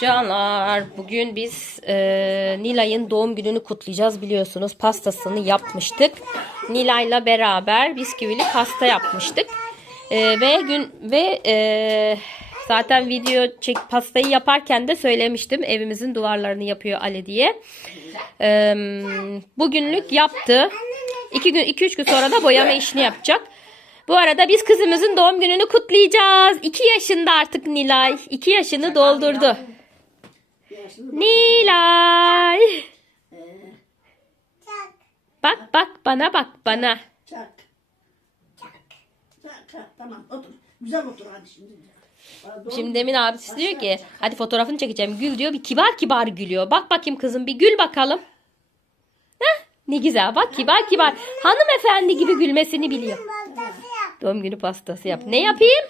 Canlar bugün biz e, Nilay'ın doğum gününü kutlayacağız biliyorsunuz pastasını yapmıştık. Nilay'la beraber bisküvili pasta yapmıştık. E, ve gün ve e, zaten video çek pastayı yaparken de söylemiştim evimizin duvarlarını yapıyor Ali diye. E, bugünlük yaptı. İki gün iki üç gün sonra da boyama işini yapacak. Bu arada biz kızımızın doğum gününü kutlayacağız. 2 yaşında artık Nilay. 2 yaşını doldurdu. Nilay. Bak bak bana bak bana. Çak. Çak. Çak. Tamam otur. Güzel otur hadi şimdi. Doğru- Şimdi Demin abisi diyor ki hadi fotoğrafını çekeceğim. Gül diyor bir kibar kibar gülüyor. Bak bakayım kızım bir gül bakalım. Heh, ne güzel bak kibar kibar. Hanımefendi gibi gülmesini biliyor. Doğum günü pastası yap. Ne yapayım?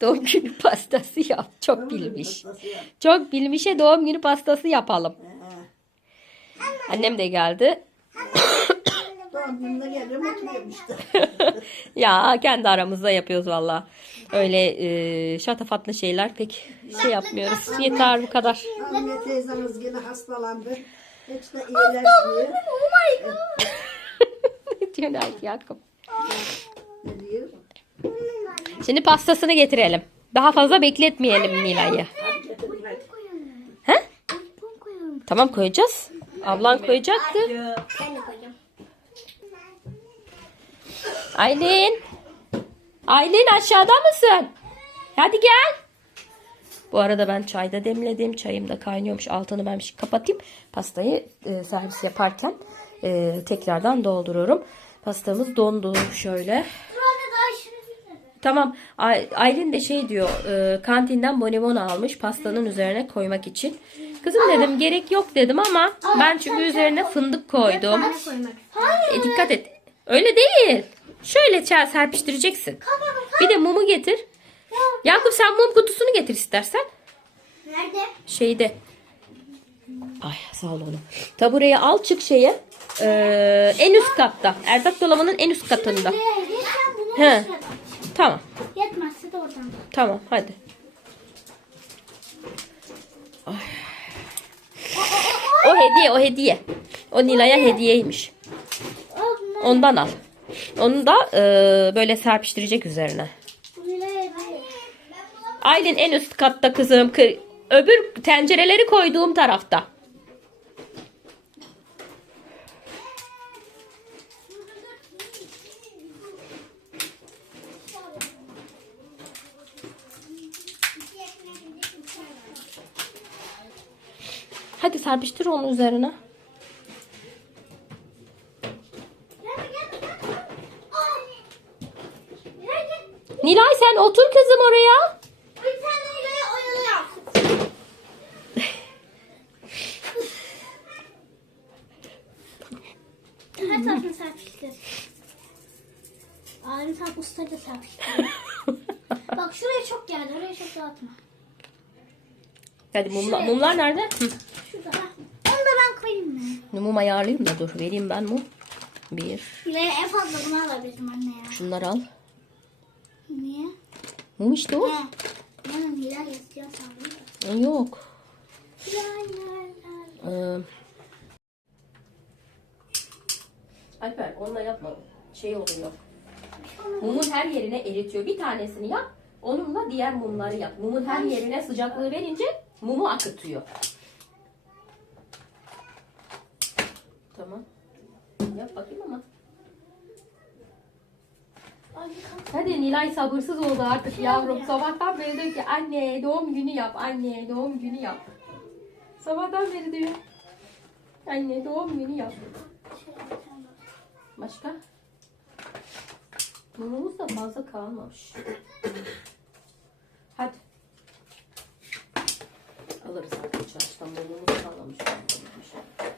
Doğum günü pastası yap. Çok bilmiş. Çok bilmişe doğum günü pastası yapalım. Annem de geldi. Doğum gününe geliyorum oturuyorum işte. Ya kendi aramızda yapıyoruz valla. Öyle e, şatafatlı şeyler pek şey yapmıyoruz. Yeter bu kadar. Anne teyzemiz yine hastalandı. Hiç de iyileşmiyor. Ne diyor Yakup? Ne diyor? Şimdi pastasını getirelim. Daha fazla bekletmeyelim hadi. He? Tamam koyacağız. Ablan koyacaktı. Aylin. Aylin aşağıda mısın? Hadi gel. Bu arada ben çayda demledim. Çayım da kaynıyormuş. Altını ben bir şey kapatayım. Pastayı e, servis yaparken e, tekrardan dolduruyorum. Pastamız dondu şöyle. Tamam. Ay- Aylin de şey diyor. e, kantinden bonibon almış pastanın üzerine koymak için. Kızım dedim gerek yok dedim ama ben çünkü üzerine fındık koydum. E, dikkat et. Öyle değil. Şöyle çel serpiştireceksin. Bir de mumu getir. Yakup sen mum kutusunu getir istersen. Nerede? Şeyde. Ay sağ ol oğlum. Tabureyi al çık şeye. Ee, en üst katta. Erzak dolabının en üst katında. He. Tamam. Yetmezse de oradan. Tamam hadi. Ay. O hediye o hediye. O Nilay'a hediyeymiş. Ondan al. Onu da e, böyle serpiştirecek üzerine. Aylin en üst katta kızım. Kı- Öbür tencereleri koyduğum tarafta. Hadi serpiştir onun üzerine. Nilay sen otur kızım oraya. Her tarafını serpiştir. Abim sen ustaca serpiştir. Bak şuraya çok geldi. Oraya çok dağıtma. Hadi mumla, mumlar nerede? Hı. Şurada. ha. Onu da ben koyayım mı? Mum ayarlayayım da dur vereyim ben mum. Bir. İleri en fazla bunu alabilirim anne ya. Şunları al. Niye? Mum işte o. He. Neler istiyor sandım. Yok. Ee, Alper onunla yapma. Şey oluyor. Mumun her yerine eritiyor. Bir tanesini yap. Onunla diğer mumları yap. Mumun her yerine sıcaklığı verince mumu akıtıyor. Tamam. Yap bakayım ama. Ay. Hadi Nilay sabırsız oldu artık Şey yavrum. ya. Sabahtan beri diyor ki anne doğum günü yap. Anne doğum günü yap. Sabahtan beri diyor. Anne doğum günü yap. Başka? Mumumuz da fazla kalmamış. Hadi. Alırız çarşıdan mumumuz kalmamış. Ay,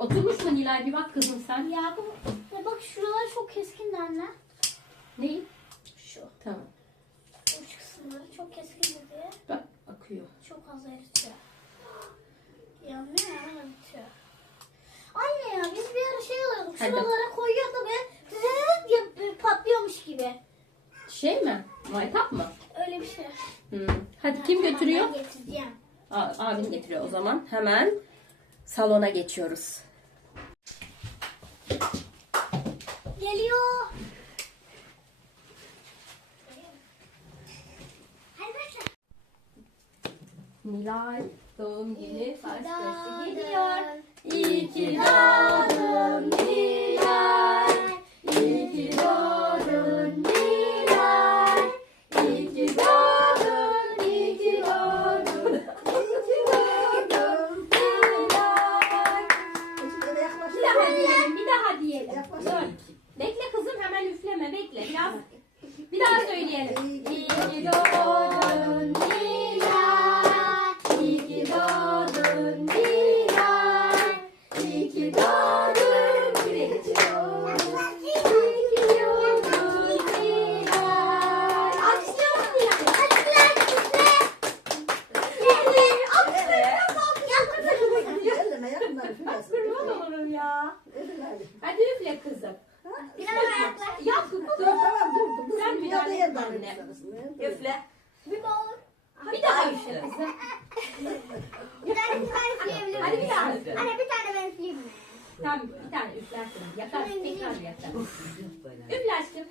Oturmuş mu Nilay bir bak kızım sen. Ya bu ya bak şuralar çok keskin de anne. Neyi? Şu Tamam. uç kısımları çok keskin diye Bak akıyor. çok az eritiyor. Yanmıyor ya eritiyor. Anne ya biz bir ara şey alıyorduk. Hadi. Şuralara koyuyordu ve zıt diye patlıyormuş gibi. Şey mi? Maytap mı? Öyle bir şey. Hmm. Hadi kim götürüyor? Ben getireceğim. A- abin getiriyor o zaman. Hemen salona geçiyoruz. Geliyor. Nilay doğum günü pastası geliyor. İyi ki doğdun Nilay. İyi ki doğdun bir daha söyleyelim. İyi ki doğdun Nilay. İyi ki doğdun Nilay. İyi ki doğdun. İyi ki doğdun. İyi ki doğdun Nilay. Alkışlayalım Nilay. Elleme yakından üflesin. Kurban olurum ya. Elleme hadi. Hadi üfle kızım. Yap Dur dur. tamam dur. dur. Sen bir Bir daha daha üfle yeniden anne. üflesin. Üfle. Bir daha üfle kızım. Hadi bir daha üfle. Anne bir tane ben üfleyeyim mi? Tamam bir tane üflersin. Yakar tekrar yakar. Üfle aşkım.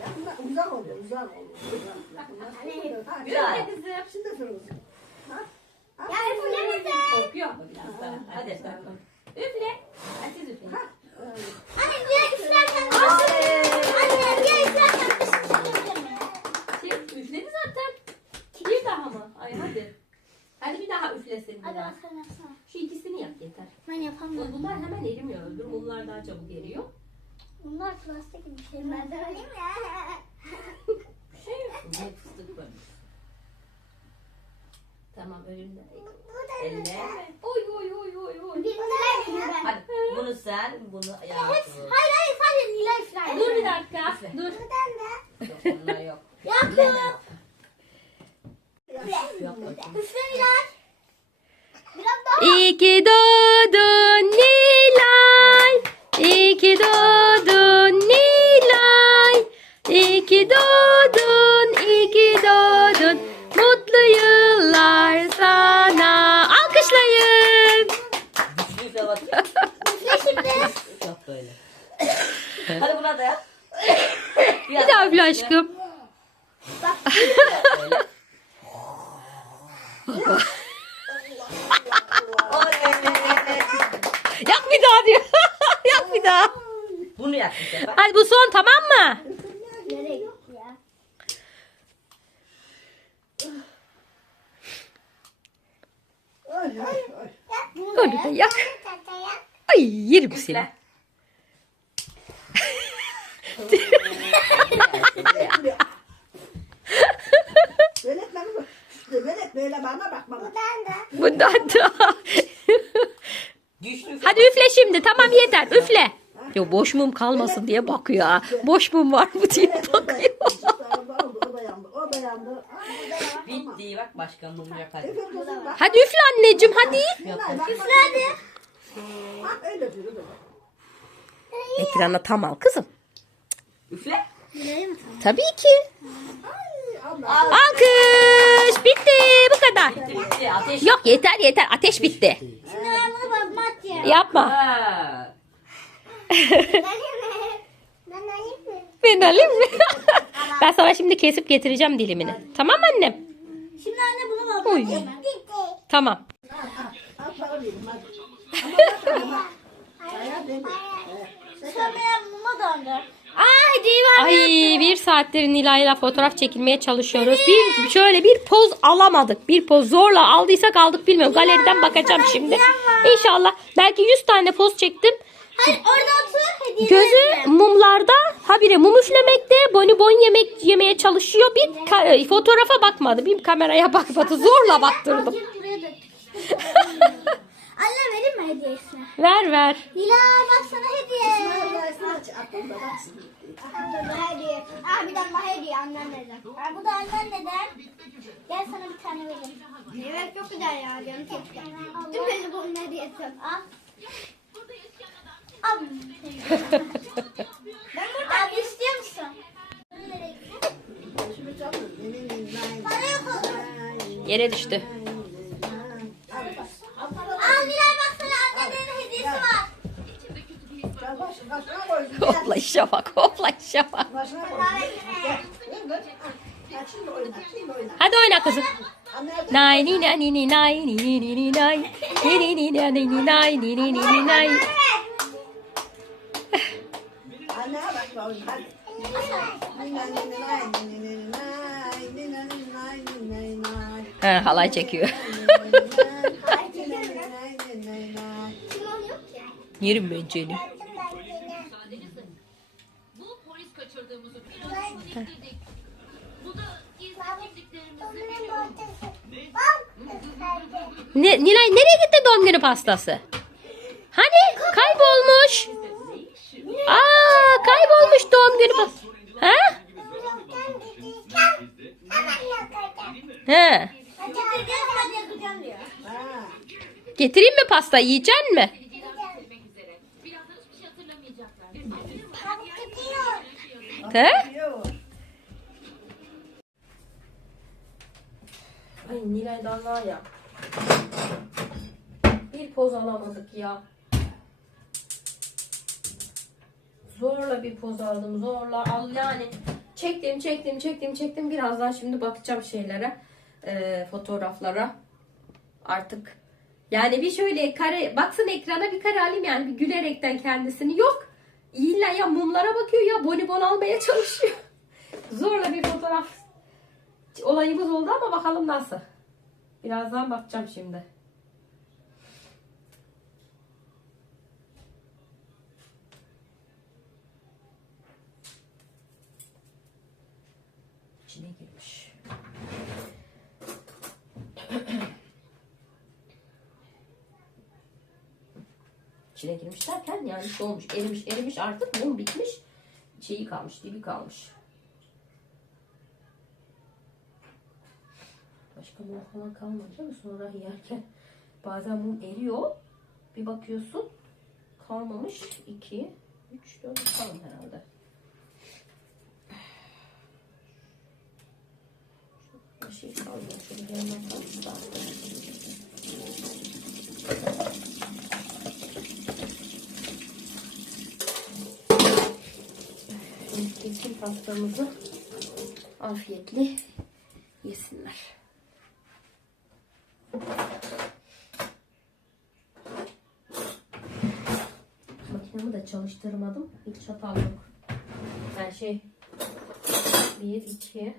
Yakından uzak oluyor. Uzak oluyor. Uzak. Yakından. Ha, Güzel. Üfle kızım. Şimdi üfle. Ha? Ha? Ya üflemese. Korkuyor ama biraz daha. Hadi bakalım. Üfle. Hadi siz üfleyin. Ha, öyle. Anne diye üflerken Anne diye üflerken. Şey, üfledi zaten. Bir daha mı? Ay hadi. Hadi bir daha üflesin. Hadi bir yapsana. Şu ikisini yap yeter. Ben yapamıyorum. Bunlar hemen erimiyor. Öbür mumlar daha çabuk eriyor. Bunlar plastik bir şey. Ben de alayım ya. Şey yok. Fıstık koymuş. Tamam önünde. Elle. Oy oy oy oy oy. Bir geliyor ben. Hadi bunu sen, bunu. Yakup. Hayır hayır sadece Nilay üfler. Dur bir dakika. Dur. Buradan da. Yok onlar yok. Yok bakayım. Üfle Nilay. Biraz daha. İyi ki doğdun Böyle. Hadi buna da yap. Biraz Bir daha üfle aşkım. Böyle. Oley. Yak bir daha diyor. Yak bir daha. Bunu yap bir sefer. Hadi bu son tamam mı? Onu da yak. Ay yerim seni. Böyle etme kızım. İşte böyle et, böyle bana bak bana. Bundan da. Hadi üfle şimdi. Tamam yeter. Üfle. Yo boş mum kalmasın diye bakıyor ha. Boş mum var mı diye bakıyor. O da yandı, o da yandı. Ay, Tamam. Bitti bak başka mum yok hadi. Üfle kızım bak. Hadi üfle anneciğim hadi. Üfle hadi. Bak öyle. Ekrana tam al kızım. Üfle. Tabii ki. Alkış. Bitti. Bu kadar. Bitti bitti. Ateş. Yok yeter yeter. Ateş bitti. Şimdi ben bunu babama atacağım. Yapma. Ha. Ben alayım mı? Ben alayım mı? ben sana şimdi kesip getireceğim dilimini. Tamam annem? Şimdi anne bunu babama Oy. Tamam. Al para vereyim hadi. Aa hediye var. Ay bir saattir Nilay'la fotoğraf çekilmeye çalışıyoruz. Bir şöyle bir poz alamadık. Bir poz zorla aldıysak aldık bilmiyorum. Galeriden bakacağım şimdi. İnşallah. Belki 100 tane poz çektim. Hayır orada otur hediye Gözü mumlarda habire mum üflemekte. Bonibon yemek yemeye çalışıyor. Bir ka- fotoğrafa bakmadı. Bir kameraya bakmadı. Zorla baktırdım. Buraya. Anne vereyim mi hediyesini? Ver ver. Nilay bak sana hediye. Aa, hediye. Aa bir dakika hediye annem neden? Aa, bu da annem neden? Gel sana bir tane vereyim. Evet çok güzel ya canım keşke. Tüm beni bunun hediyesi. Al. Al. ben burada. Abi istiyor musun? Yere düştü. Hopla işe bak hopla işe bak. Hadi oyna kızım. Nay ni na ni ni nay ni ni ni ni nay. Ni ni ni na ni ni nay ni ni ni ni nay. Ha, halay çekiyor. Yerim ben seni. Tekniklerimizi Ne, Nilay nereye gitti doğum günü pastası? Hani kaybolmuş. Aa kaybolmuş doğum günü pastası. Ha? He. Getireyim mi pasta yiyecek mi? şey hatırlamayacaklar. He? Ay Nilay'dan var ya. Bir poz alamadık ya. Zorla bir poz aldım. Zorla al yani. Çektim çektim çektim çektim. Birazdan şimdi bakacağım şeylere. e, fotoğraflara. Artık. Yani bir şöyle kare baksın ekrana bir kare alayım yani bir gülerekten kendisini yok. İlla ya mumlara bakıyor ya bonibon almaya çalışıyor. Zorla bir fotoğraf olayımız oldu ama bakalım nasıl. Birazdan bakacağım şimdi. İçine girmiş. İçine girmiş derken yani şey olmuş, erimiş, erimiş artık mum bitmiş. Şeyi kalmış, dibi kalmış. Başka mum falan kalmadı değil mi? Sonra yerken bazen mum eriyor. Bir bakıyorsun kalmamış. 2, 3, 4 falan herhalde. Bir şey kalmıyor. Şöyle yanına kalmış kesin pastamızı afiyetle yesinler. Makinemi de çalıştırmadım. Hiç çatal yok. Her şey bir, iki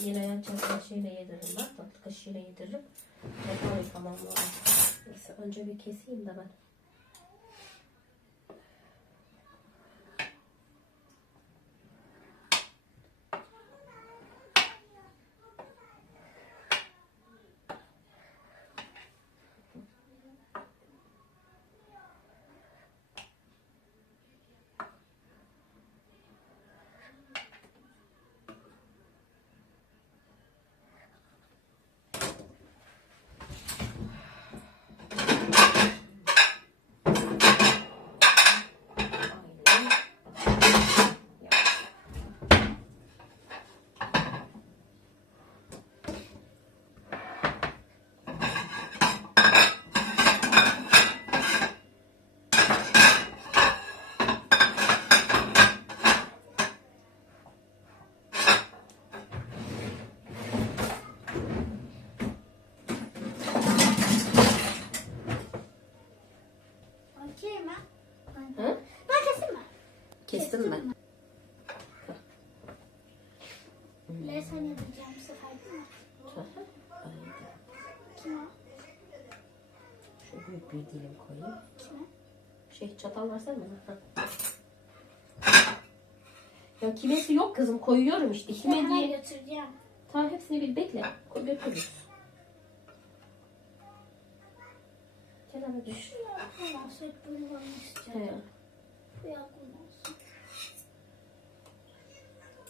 yine çatal şeyle yediririm ben. Tatlı kaşığıyla yediririm. Çatal yıkamam lazım. Neyse önce bir keseyim de ben. Aynen. Okey mi? Hı? Ben kesin mi? Kestim ben. Ne sen yapacaksın bu sefer değil mi? Kim o? Şu büyük bir dilim koyayım. Kime? Şey çatal versene bana. Ya kimesi yok kızım koyuyorum işte. Kime Hemen diye. götüreceğim. Tamam hepsini bir bekle. Koy götürürüz. Kenara düş. Ondan sonra bunu bana istiyorum. He. Bu olsun.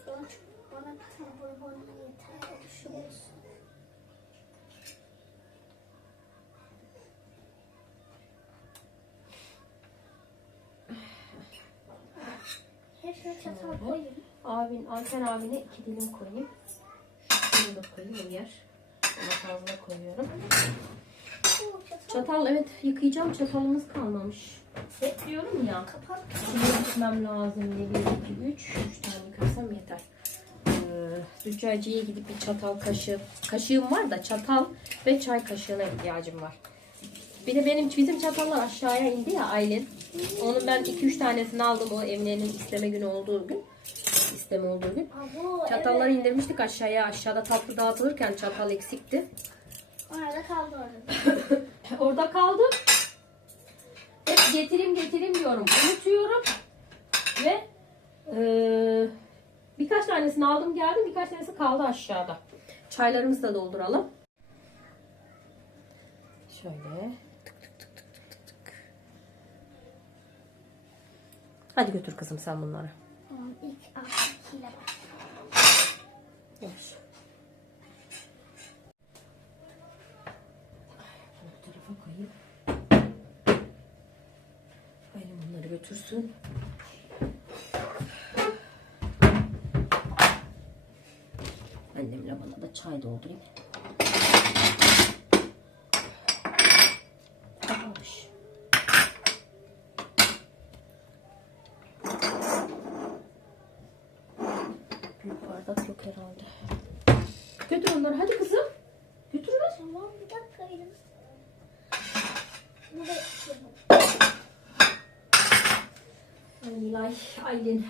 Bana, bana bir tane bonbon yeter. O düşünüyorsun. Koyayım. Abin, Alper abine iki dilim koyayım. Şunu da koyayım yer. Bunu fazla koyuyorum. Çatal evet yıkayacağım çatalımız kalmamış. Hep diyorum ya. Şunu yıkmam lazım diye. 1, 2, 3. 3 tane yıkarsam yeter. Ee, Züccaciye gidip bir çatal kaşığı. Kaşığım var da çatal ve çay kaşığına ihtiyacım var. Bir de benim bizim çatallar aşağıya indi ya Aylin. Onun ben 2-3 tanesini aldım o Emine'nin isteme günü olduğu gün. İsteme olduğu gün. Abo, Çatalları indirmiştik aşağıya. Aşağıda tatlı dağıtılırken çatal eksikti. Orada kaldı orada. Orada kaldı. Hep getireyim getireyim diyorum. Unutuyorum. Ve eee, birkaç tanesini aldım geldim. Birkaç tanesi kaldı aşağıda. Çaylarımızı da dolduralım. Şöyle. Hadi götür kızım sen bunları. Tamam ilk. Yavaş. Bunu bu tarafa koyayım. Aylin bunları götürsün. Annemle bana da çay doldurayım. Yavaş. Büyük bardak yok herhalde. Götür onları hadi kızım. Götür ver. Tamam bir dakika elim. Nilay, Aylin.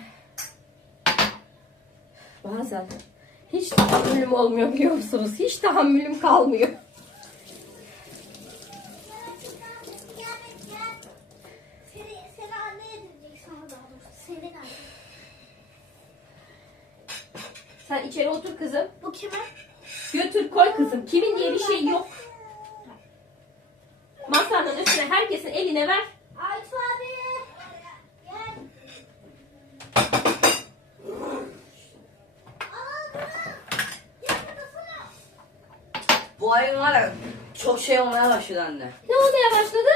Bazen hiç tahammülüm olmuyor biliyor musunuz? Hiç tahammülüm kalmıyor. Herkesin eline ver. Aytu abi. Gel. Bu ayın var ya çok şey olmaya başladı anne. Ne olmaya başladı?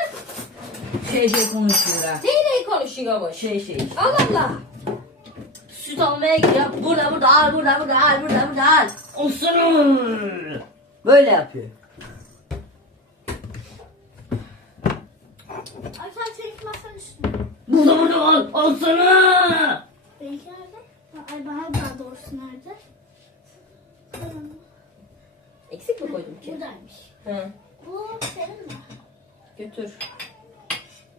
Şey şey konuşuyor ha. Neyle konuşuyormuş? Şey şey. Allah Allah. Süt almaya gidiyor. Burada burada al burada burada al burada burada al. Olsun. Böyle yapıyor. Ay sen senin masanın üstünde. Burada burada al. Olsun. Benimki nerede? Ay bana daha doğrusu nerede? Eksik mi koydum ki? Buradaymış. Hı. Bu senin mi? Götür.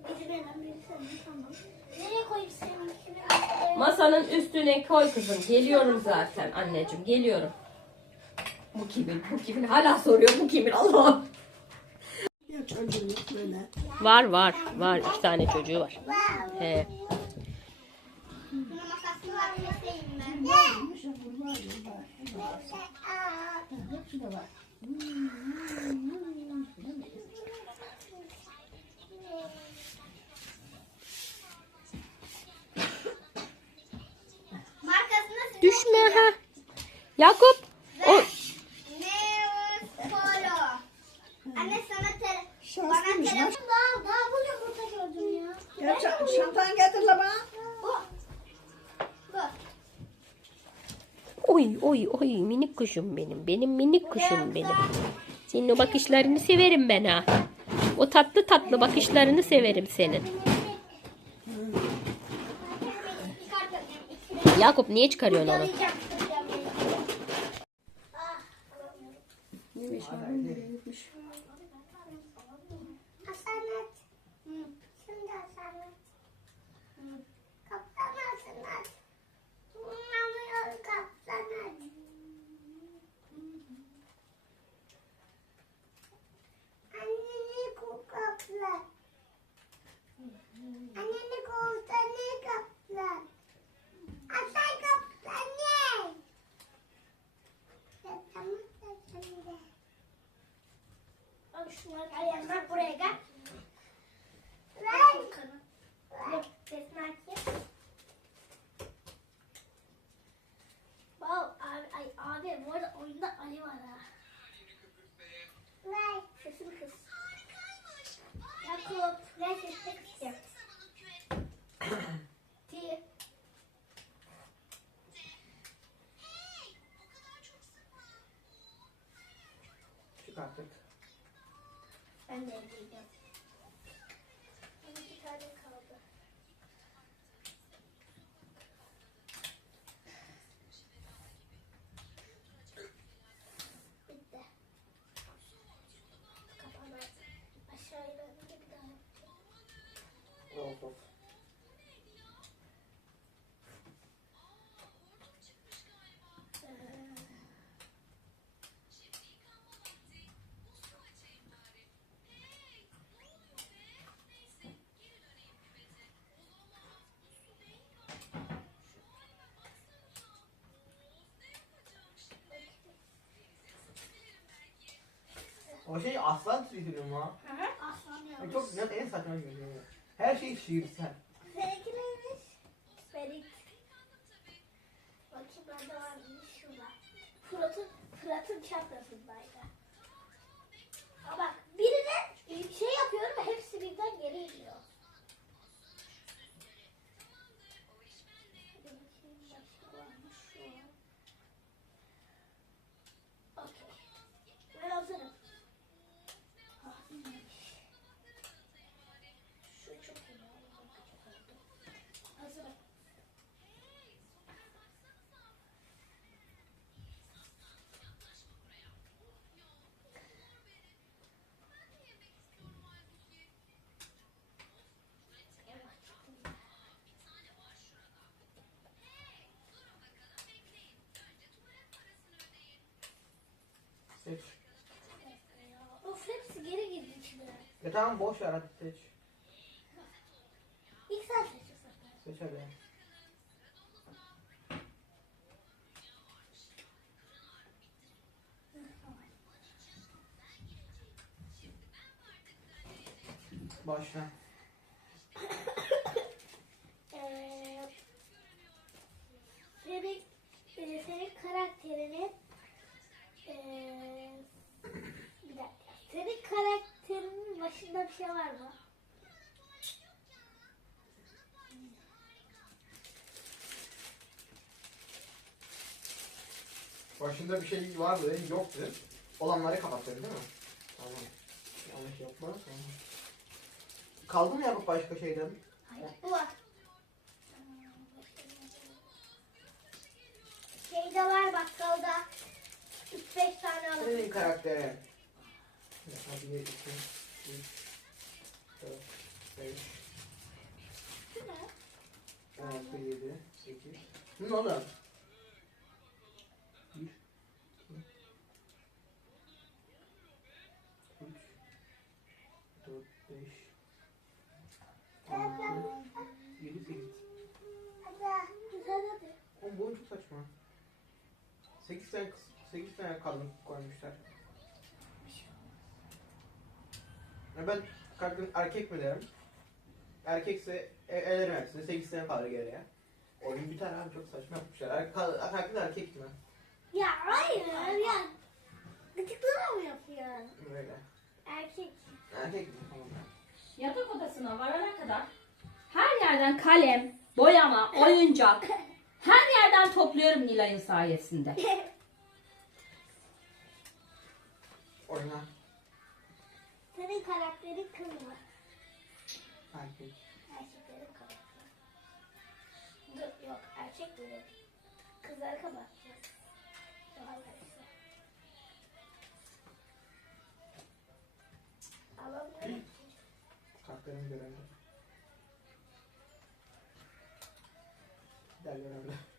Biri benim, biri senin. Tamam. Nereye koyayım seninkini? Masanın üstüne koy kızım. Geliyorum zaten anneciğim. Geliyorum. Bu kimin? Bu kimin? Hala soruyor bu kimin? Allah'ım. Böyle. Var var. Var. İki tane çocuğu var. He. Düşme ha. Yakup. O News Polo. Anne sana bana Şanslıymış telefon daha daha bugün burada gördüm ya. Ya şampuan getir la bana. Bu. Oy oy oy minik kuşum benim. Benim minik kuşum benim. Senin o bakışlarını severim ben ha. O tatlı tatlı bakışlarını severim senin. Yakup niye çıkarıyorsun onu? Yalayacağım. Şunları gel buraya gel. Ver. Wow, ay, abi bu arada oyunda Ali var. Yakup. Ver sesini kısacağım. Diye. Çık artık. Ben de edeceğim. O şey aslan çizimi mi? Aslan Ya yavrusu. Çok ne en saçma bir şey. Her şey şiirsel. Seninki neymiş? Ferit. Bakayım bende var mı? Şurada. Fırat'ın, Fırat'ın çaprazındaydı. Ama bak birine şey yapıyorum hepsi birden geri iniyor. Benimkinin başka varmış şu an. Okey. Ben hazırım. Ah, neymiş? Şu çok iyi. Hazırım. Seç. Of hepsi geri girdi içine. Ya tamam boş ver hadi seç. İlk sen seç. Seç hadi. Başla. Ee, senin, e, senin karakterinin ee, bir dakika. Senin karakterinin başında bir şey var mı? Başında bir şey vardı, yoktu. Olanları kapattın değil mi? Tamam. Yanlış yapma. Tamam. Kaldı mı yapıp başka şeyden? Hayır. Bu var. Şeyde var bakkalda. 3-5 tane alıp. Senin karakterin. Hadi 1, 2, 3, 4, 5, Şu ne? 6, 7, 8. Ne oldu? 1, 2, 3, 4, 5, 6, 7, 8. Hadi. Güzel hadi. Oğlum bu oyun çok saçma. 8 tane, 8 tane kadın koymuşlar. Ya ben kadın erkek mi derim? Erkekse e elerim hepsini. 8 tane kalır geriye. Oyun bir tane abi çok saçma yapmışlar. Er, ka- erkek mi? Ya hayır ya. Gıcıklama mı yapıyor? Böyle. Erkek. Erkek mi? Tamam. Yatak odasına varana kadar her yerden kalem, boyama, oyuncak yerden topluyorum Nilay'ın sayesinde. Oyna. Senin karakterin kız mı? Erkek. Erkeklerin karakteri. Dur yok erkek mi? Kızları kapatacağız. Daha karıştı. Alamıyorum. Kalklarını görelim. Gel görelim.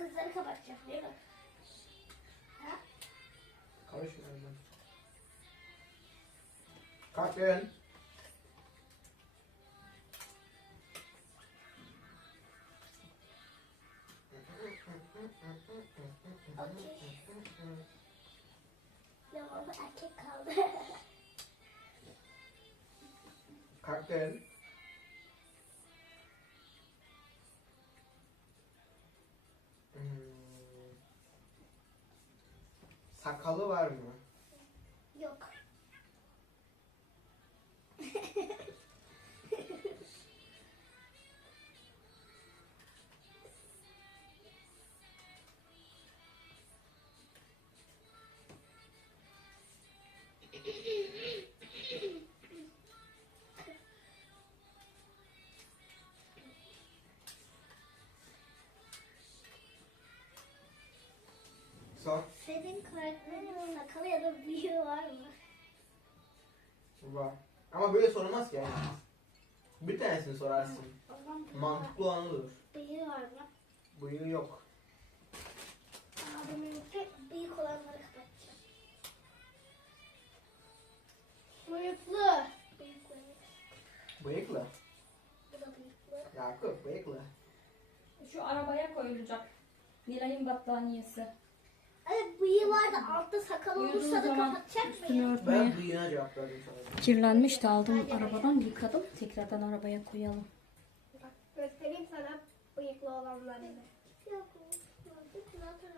Kızları kapatacağım değil mi? Ha? Karışmıyorum ben. Kalkın. Okey. Devamlı erkek kaldı. Kalkın. Sakalı var Sor. Senin karakterinin sakalı ya da bıyığı var mı? Var. Ama böyle sorulmaz ki yani. Bir tanesini sorarsın. Mantıklı olan odur. bıyığı var mı? Bıyığı yok. Ama benimki bıyık olanları kapatacağım. Bıyıklı. Bıyıklı. Bıyıklı. Bu da bıyıklı. Yakup bıyıklı. Şu arabaya koyulacak. Nilay'ın battaniyesi. Evet bıyığı var da altta sakal olursa da kapatacak mıyım? Ben bıyığına cevap verdim sana. Kirlenmiş de aldım arabadan yıkadım. Tekrardan arabaya koyalım. Bak göstereyim sana bıyıklı olanlarını. Yok. Zaten